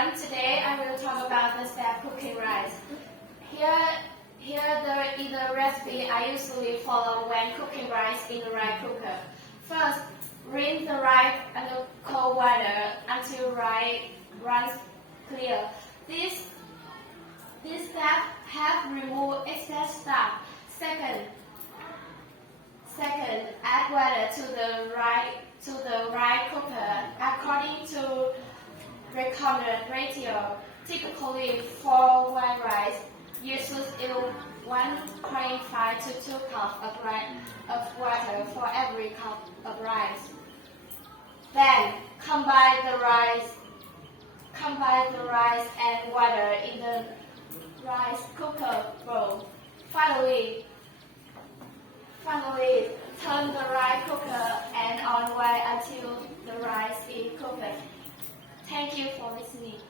everyone. Today I will talk about the step cooking rice. Here there is the recipe I usually follow when cooking rice in the rice cooker. First, rinse the rice under cold water until rice runs clear. This step helps remove excess stuff. Second, add water to the rice cooker according to recommended ratio. Typically, for white rice, use 1.5 to 2 cups of water for every cup of rice. Then combine the rice and water in the rice cooker bowl. Finally, turn the rice cooker and on while until the rice is cooked. Thank you for listening.